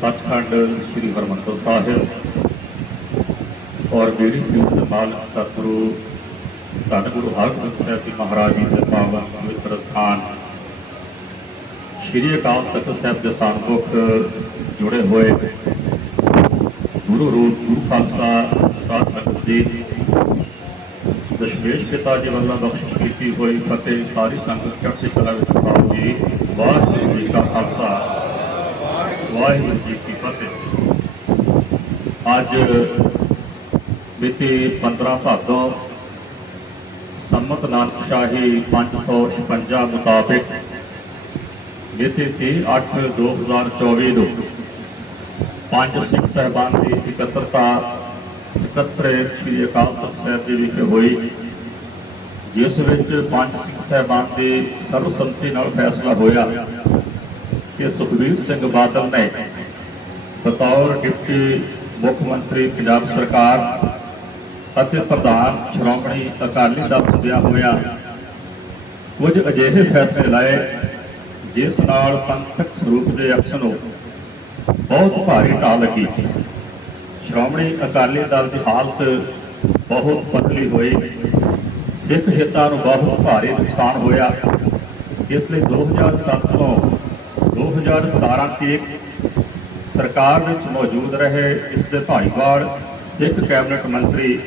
ਸੱਚਖੰਡ ਸ੍ਰੀ ਹਰਮੰਦਰ ਸਾਹਿਬ ਔਰ ਬੀੜੀ ਪੀਰ ਮਾਲਕ ਸਤਿਗੁਰੂ, ਧੰਨ ਗੁਰੂ ਹਰਗੋਬਿੰਦ ਸਾਹਿਬ ਜੀ ਮਹਾਰਾਜ ਜੀ ਦੇ ਪਾਵਨ ਪਵਿੱਤਰ ਸਥਾਨ ਸ੍ਰੀ ਅਕਾਲ ਤਖਤ ਸਾਹਿਬ ਦੇ ਸਨਮੁਖ ਜੁੜੇ ਹੋਏ ਗੁਰੂ ਰੂਪ, ਗੁਰੂ ਖਾਲਸਾ, ਸਾਧ ਸੰਗਤ ਜੀ, ਦਸ਼ਮੇਸ਼ ਪਿਤਾ ਜੀ ਵੱਲੋਂ ਬਖਸ਼ਿਸ਼ ਕੀਤੀ ਹੋਈ ਫਤਿਹ ਸਾਰੀ ਸੰਗਤ ਚੜ੍ਹਦੀ ਕਲਾ ਵਿੱਚ ਪਾਓ ਜੀ ਵਾਹਿਗੁਰੂ ਜੀ ਕਾ ਖਾਲਸਾ। ਵਾਹਿਗੁਰੂ ਜੀ ਕੀ ਫਤਿਹ। ਅੱਜ ਮਿਤੀ 15 ਭਾਦੋਂ ਸੰਮਤ ਨਾਨਕ ਸ਼ਾਹੀ 556 ਮੁਤਾਬਿਕ ਮਿਤੀ 30/8/2024 ਨੂੰ ਪੰਜ ਸਿੱਖ ਸਹਿਬਾਨ ਦੀ ਇਕੱਤਰਤਾ ਸਕੱਤਰੇਤ ਸ੍ਰੀ ਅਕਾਲ ਤਖਤ ਸਾਹਿਬ ਜੀ ਵਿਖੇ ਹੋਈ, ਜਿਸ ਵਿੱਚ ਪੰਜ ਸਿੱਖ ਸਹਿਬਾਨ ਦੇ ਸਰਬਸੰਮਤੀ ਨਾਲ ਫੈਸਲਾ ਹੋਇਆ। ਕਿ ਸੁਖਬੀਰ ਸਿੰਘ ਬਾਦਲ ਨੇ ਬਤੌਰ ਡਿਪਟੀ ਮੁੱਖ ਮੰਤਰੀ ਪੰਜਾਬ ਸਰਕਾਰ ਅਤੇ ਪ੍ਰਧਾਨ ਸ਼੍ਰੋਮਣੀ ਅਕਾਲੀ ਦਲ ਹੁੰਦਿਆਂ ਹੋਇਆ ਕੁਝ ਅਜਿਹੇ ਫੈਸਲੇ ਲਾਏ, ਜਿਸ ਨਾਲ ਪੰਥਕ ਸਰੂਪ ਦੇ ਅਕਸ ਨੂੰ ਬਹੁਤ ਭਾਰੀ ਢਾਹ ਲੱਗੀ। ਸ਼੍ਰੋਮਣੀ ਅਕਾਲੀ ਦਲ ਦੀ ਹਾਲਤ ਬਹੁਤ ਪਤਲੀ ਹੋਈ। ਸਿੱਖ ਹਿੱਤਾਂ ਨੂੰ ਬਹੁਤ ਭਾਰੀ ਨੁਕਸਾਨ ਹੋਇਆ। ਇਸ ਲਈ 2007 ਤੋਂ 2017 ਤੱਕ ਸਰਕਾਰ ਵਿੱਚ ਮੌਜੂਦ ਰਹੇ ਇਸ ਦੇ ਭਾਈਵਾਲ ਸਿੱਖ ਕੈਬਨਿਟ ਮੰਤਰੀ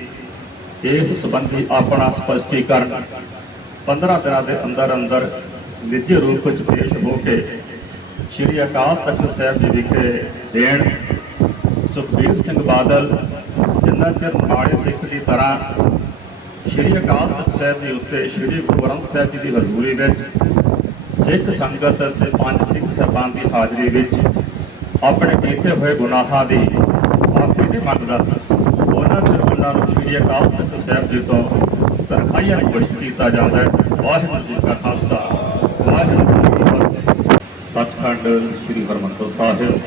ਇਸ ਸੰਬੰਧੀ ਆਪਣਾ ਸਪਸ਼ਟੀਕਰਨ। 15 ਦਿਨਾਂ ਦੇ ਅੰਦਰ ਅੰਦਰ ਨਿੱਜੀ ਰੂਪ ਵਿੱਚ ਪੇਸ਼ ਹੋ ਕੇ ਸ਼੍ਰੀ ਅਕਾਲ ਤਖਤ ਸਾਹਿਬ ਜੀ ਵਿਖੇ ਦੇਣ ਸੁਖਬੀਰ ਸਿੰਘ ਬਾਦਲ ਜਿਨ੍ਹਾਂ ਚਿਰ ਨਾਲੇ ਸਿੱਖ ਦੀ ਤਰ੍ਹਾਂ ਸ਼੍ਰੀ ਅਕਾਲ ਤਖਤ ਸਾਹਿਬ ਜੀ ਉੱਤੇ ਸ਼੍ਰੀ ਗੁਰੂ ਗ੍ਰੰਥ ਸਾਹਿਬ ਜੀ ਦੀ ਹਜ਼ੂਰੀ ਵਿੱਚ ਸਿੱਖ ਸੰਗਤ ਅਤੇ ਪੰਜ ਸਿੱਖ ਸਾਹਿਬਾਨ ਦੀ ਹਾਜ਼ਰੀ ਵਿੱਚ ਆਪਣੇ ਕੀਤੇ ਹੋਏ ਗੁਨਾਹਾਂ ਦੀ ਮਾਫੀ ਨਹੀਂ ਮੰਗਦਾ ਉਹਨਾਂ ਦੇ ਉਹਨਾਂ ਨੂੰ ਸ਼੍ਰੀ ਅਕਾਲ ਤਖਤ ਸਾਹਿਬ ਜੀ ਤੋਂ ਤਰਖਾਈਆਂ ਪੁਸ਼ਟ ਕੀਤਾ ਜਾਂਦਾ ਹੈ। ਵਾਹਿਗੁਰੂ ਜੀ ਕਾ ਖਾਲਸਾ। ਵਾਹਿਗੁਰੂ ਜੀ ਕੀ ਫਤਿਹ। ਸੱਚਖੰਡ ਸ੍ਰੀ ਹਰਮੰਦਰ ਸਾਹਿਬ।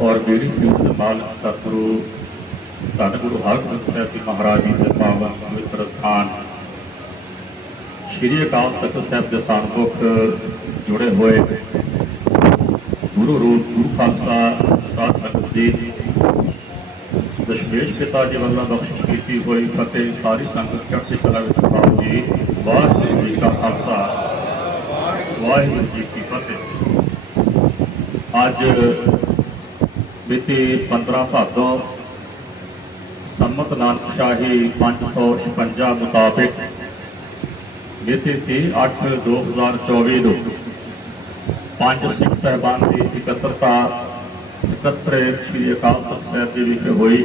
ਔਰ ਬੀੜੀ ਪੀਰ ਦੇ ਮਾਲਕ ਸਤਿਗੁਰੂ, ਧੰਨ ਗੁਰੂ ਹਰਗੋਬਿੰਦ ਸਾਹਿਬ ਜੀ ਮਹਾਰਾਜ ਜੀ ਦੇ ਪਾਵਨ ਪਵਿੱਤਰ ਸਥਾਨ ਸ੍ਰੀ ਅਕਾਲ ਤਖਤ ਸਾਹਿਬ ਦੇ ਸਨਮੁਖ ਜੁੜੇ ਹੋਏ ਗੁਰੂ ਰੂਪ, ਗੁਰੂ ਖਾਲਸਾ, ਸਾਧ ਸੰਗਤ ਜੀ ਦਸ਼ਮੇਸ਼ ਪਿਤਾ ਜੀ ਵੱਲੋਂ ਬਖਸ਼ਿਸ਼ ਕੀਤੀ ਹੋਈ ਫਤਿਹ, ਸਾਰੀ ਸੰਗਤ ਚੜ੍ਹਦੀ ਕਲਾ ਵਿੱਚ ਪਾਓ ਜੀ ਵਾਹਿਗੁਰੂ ਜੀ ਕਾ ਖਾਲਸਾ, ਵਾਹਿਗੁਰੂ ਜੀ ਕੀ ਫਤਿਹ। ਅੱਜ ਮਿਤੀ 15 ਭਾਦੋਂ ਸੰਮਤ ਨਾਨਕ ਸ਼ਾਹੀ 556 ਮੁਤਾਬਿਕ ਮਿਤੀ 30/8/2024 ਨੂੰ ਪੰਜ ਸਿੱਖ ਸਹਿਬਾਨ ਦੀ ਇਕੱਤਰਤਾ ਸਕੱਤਰੇਤ ਸ੍ਰੀ ਅਕਾਲ ਤਖਤ ਸਾਹਿਬ ਦੇ ਵਿਖੇ ਹੋਈ,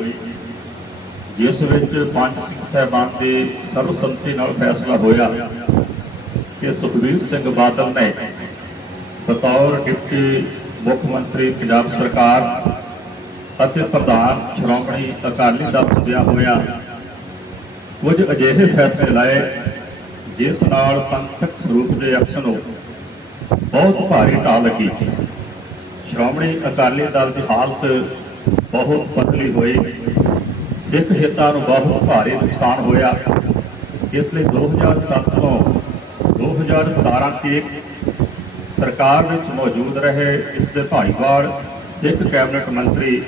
ਜਿਸ ਵਿੱਚ ਪੰਜ ਸਿੱਖ ਸਹਿਬਾਨ ਦੇ ਸਰਬਸੰਮਤੀ ਨਾਲ ਫੈਸਲਾ ਹੋਇਆ ਕਿ ਸੁਖਬੀਰ ਸਿੰਘ ਬਾਦਲ ਨੇ ਬਤੌਰ ਡਿਪਟੀ ਮੁੱਖ ਮੰਤਰੀ ਪੰਜਾਬ ਸਰਕਾਰ ਅਤੇ ਪ੍ਰਧਾਨ ਸ਼੍ਰੋਮਣੀ ਅਕਾਲੀ ਦਲ ਹੁੰਦਿਆਂ ਹੋਇਆ ਕੁਝ ਅਜਿਹੇ ਫੈਸਲੇ ਲਾਏ ਜਿਸ ਨਾਲ ਪੰਥਕ ਸਰੂਪ ਦੇ ਅਕਸ ਨੂੰ ਬਹੁਤ ਭਾਰੀ ਢਾਹ ਲੱਗੀ। ਸ਼੍ਰੋਮਣੀ ਅਕਾਲੀ ਦਲ ਦੀ ਹਾਲਤ ਬਹੁਤ ਪਤਲੀ ਹੋਈ। ਸਿੱਖ ਹਿੱਤਾਂ ਨੂੰ ਬਹੁਤ ਭਾਰੀ ਨੁਕਸਾਨ ਹੋਇਆ। ਇਸ ਲਈ 2007 ਤੋਂ 2017 ਤੱਕ ਸਰਕਾਰ ਵਿੱਚ ਮੌਜੂਦ ਰਹੇ ਇਸ ਦੇ ਭਾਈਵਾਲ ਸਿੱਖ ਕੈਬਨਿਟ ਮੰਤਰੀ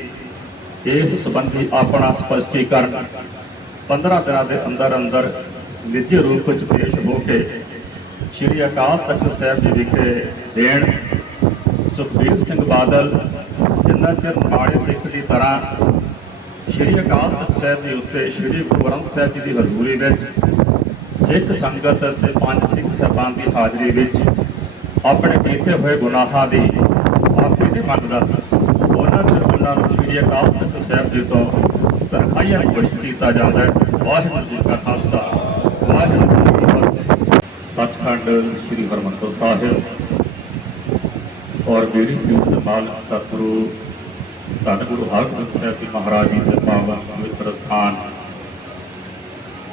ਇਸ ਸੰਬੰਧੀ ਆਪਣਾ ਸਪਸ਼ਟੀਕਰਨ 15 ਦਿਨਾਂ ਦੇ ਅੰਦਰ ਅੰਦਰ ਨਿੱਜੀ ਰੂਪ ਵਿੱਚ ਪੇਸ਼ ਹੋ ਕੇ ਸ਼੍ਰੀ ਅਕਾਲ ਤਖਤ ਸਾਹਿਬ ਜੀ ਵਿਖੇ ਦੇਣ ਸੁਖਬੀਰ ਸਿੰਘ ਬਾਦਲ ਜਿਨ੍ਹਾਂ ਚਿਰ ਮਾੜੇ ਸਿੱਖ ਦੀ ਤਰ੍ਹਾਂ ਸ਼੍ਰੀ ਅਕਾਲ ਤਖਤ ਸਾਹਿਬ ਜੀ ਉੱਤੇ ਸ਼੍ਰੀ ਗੁਰੂ ਗ੍ਰੰਥ ਸਾਹਿਬ ਜੀ ਦੀ ਹਜ਼ੂਰੀ ਵਿੱਚ ਸਿੱਖ ਸੰਗਤ ਅਤੇ ਪੰਜ ਸਿੱਖ ਸਾਹਿਬਾਨ ਦੀ ਹਾਜ਼ਰੀ ਵਿੱਚ ਆਪਣੇ ਕੀਤੇ ਹੋਏ ਗੁਨਾਹਾਂ ਦੀ ਮਾਫੀ ਨਹੀਂ ਮੰਗਦਾ, ਉਹਨਾਂ ਚਿਰ ਉਹਨਾਂ ਨੂੰ ਸ਼੍ਰੀ ਅਕਾਲ ਤਖਤ ਸਾਹਿਬ ਜੀ ਤੋਂ ਤਰਖਾਈਆਂ ਪੁਸ਼ਟ ਕੀਤਾ ਜਾਂਦਾ ਹੈ। ਵਾਹਿਗੁਰੂ ਜੀ ਕਾ ਖਾਲਸਾ। ਸੱਚਖੰਡ ਸ੍ਰੀ ਹਰਮੰਦਰ ਸਾਹਿਬ ਔਰ ਬੀੜੀ ਪੀਰ ਮਾਲਕ ਸਤਿਗੁਰੂ, ਧੰਨ ਗੁਰੂ ਹਰਗੋਬਿੰਦ ਸਾਹਿਬ ਜੀ ਮਹਾਰਾਜ ਜੀ ਦੇ ਪਾਵਨ ਪਵਿੱਤਰ ਸਥਾਨ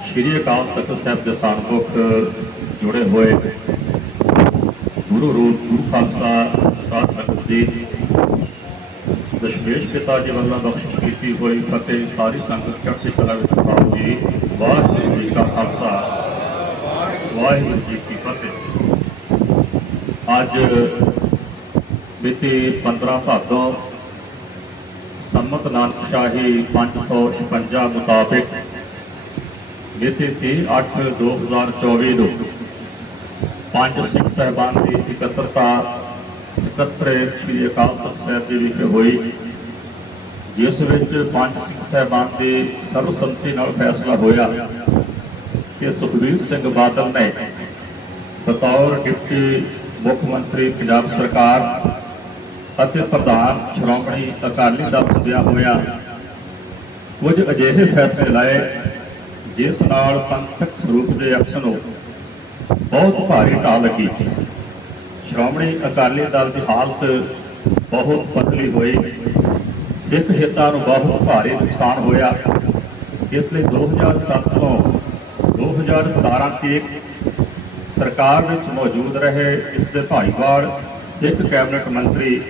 ਸ੍ਰੀ ਅਕਾਲ ਤਖਤ ਸਾਹਿਬ ਦੇ ਸਨਮੁਖ ਜੁੜੇ ਹੋਏ ਗੁਰੂ ਰੂਪ ਗੁਰੂ ਖਾਲਸਾ ਸਾਧ ਸੰਗਤ ਜੀ ਦਸ਼ਮੇਸ਼ ਪਿਤਾ ਜੀ ਵੱਲੋਂ ਬਖਸ਼ਿਸ਼ ਕੀਤੀ ਹੋਈ ਫਤਿਹ ਸਾਰੀ ਸੰਗਤ ਚੜ੍ਹਦੀ ਕਲਾ ਵਿੱਚ ਪਾਓ ਜੀ ਵਾਹਿਗੁਰੂ ਜੀ ਕਾ ਖਾਲਸਾ। ਵਾਹਿਗੁਰੂ ਜੀ ਕੀ ਫਤਿਹ। ਅੱਜ ਬੀਤੀ 15 ਭਾਦੋਂ ਸੰਮਤ ਨਾਨਕ ਸ਼ਾਹੀ 556 ਮੁਤਾਬਕ ਮਿਤੀ 30/8/2024 ਨੂੰ ਪੰਜ ਸਿੱਖ ਸਹਿਬਾਨ ਦੀ ਇਕੱਤਰਤਾ ਸਕੱਤਰੇਤ ਸ੍ਰੀ ਅਕਾਲ ਤਖਤ ਸਾਹਿਬ ਜੀ ਵਿਖੇ ਹੋਈ, ਜਿਸ ਵਿੱਚ ਪੰਜ ਸਿੰਘ ਸਾਹਿਬਾਨ ਦੇ ਸਰਬਸੰਮਤੀ ਨਾਲ ਫੈਸਲਾ ਹੋਇਆ ਕਿ ਸੁਖਬੀਰ ਸਿੰਘ ਬਾਦਲ ਨੇ ਬਤੌਰ ਡਿਪਟੀ ਮੁੱਖ ਮੰਤਰੀ ਪੰਜਾਬ ਸਰਕਾਰ ਅਤੇ ਪ੍ਰਧਾਨ ਸ਼੍ਰੋਮਣੀ ਅਕਾਲੀ ਦਲ ਹੁੰਦਿਆਂ ਹੋਇਆ। ਕੁਝ ਅਜਿਹੇ ਫੈਸਲੇ ਲਾਏ, ਜਿਸ ਨਾਲ ਪੰਥਕ ਸਰੂਪ ਦੇ ਅਕਸ ਨੂੰ ਬਹੁਤ ਭਾਰੀ ਢਾਹ ਲੱਗੀ। ਸ਼੍ਰੋਮਣੀ ਅਕਾਲੀ ਦਲ ਦੀ ਹਾਲਤ ਬਹੁਤ ਪਤਲੀ ਹੋਈ। ਸਿੱਖ ਹਿੱਤਾਂ ਨੂੰ ਬਹੁਤ ਭਾਰੀ ਨੁਕਸਾਨ ਹੋਇਆ। ਇਸ ਲਈ 2007 ਤੋਂ 2017 ਤੱਕ ਸਰਕਾਰ ਵਿੱਚ ਮੌਜੂਦ ਰਹੇ ਇਸ ਦੇ ਭਾਈਵਾਲ ਸਿੱਖ ਕੈਬਨਿਟ ਮੰਤਰੀ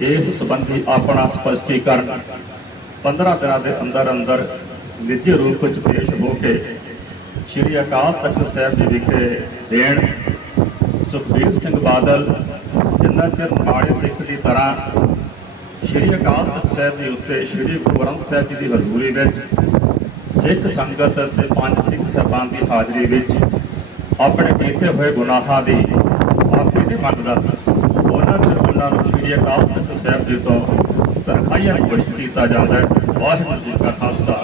ਇਸ ਸੰਬੰਧੀ ਆਪਣਾ ਸਪਸ਼ਟੀਕਰਨ 15 ਦਿਨਾਂ ਦੇ ਅੰਦਰ ਅੰਦਰ ਨਿੱਜੀ ਰੂਪ ਵਿੱਚ ਪੇਸ਼ ਹੋ ਕੇ ਸ਼੍ਰੀ ਅਕਾਲ ਤਖਤ ਸਾਹਿਬ ਜੀ ਵਿਖੇ ਦੇਣ ਸੁਖਬੀਰ ਸਿੰਘ ਬਾਦਲ ਜਿੰਨਾ ਚਿਰ ਨਾਲੇ ਸਿੱਖ ਦੀ ਤਰ੍ਹਾਂ ਸ਼੍ਰੀ ਅਕਾਲ ਤਖਤ ਸਾਹਿਬ ਦੇ ਉੱਤੇ, ਸ਼੍ਰੀ ਗੁਰੂ ਗ੍ਰੰਥ ਸਾਹਿਬ ਜੀ ਦੀ ਹਜ਼ੂਰੀ ਵਿੱਚ, ਸਿੱਖ ਸੰਗਤ ਅਤੇ ਪੰਜ ਸਿੱਖ ਸਾਹਿਬਾਨ ਦੀ ਹਾਜ਼ਰੀ ਵਿੱਚ ਆਪਣੇ ਕੀਤੇ ਹੋਏ ਗੁਨਾਹਾਂ ਦੀ ਮਾਫੀ ਨਹੀਂ ਮੰਗਦਾ ਉਹਨਾਂ ਦੇ ਉਹਨਾਂ ਨੂੰ ਸ਼੍ਰੀ ਅਕਾਲ ਤਖਤ ਸਾਹਿਬ ਜੀ ਤੋਂ ਤਨਖਾਹੀਆਂ ਪੁਸ਼ਟ ਕੀਤਾ ਜਾਂਦਾ ਹੈ। ਵਾਹਿਗੁਰੂ ਜੀ ਕਾ ਖਾਲਸਾ,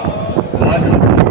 ਵਾਹਿਗੁਰੂ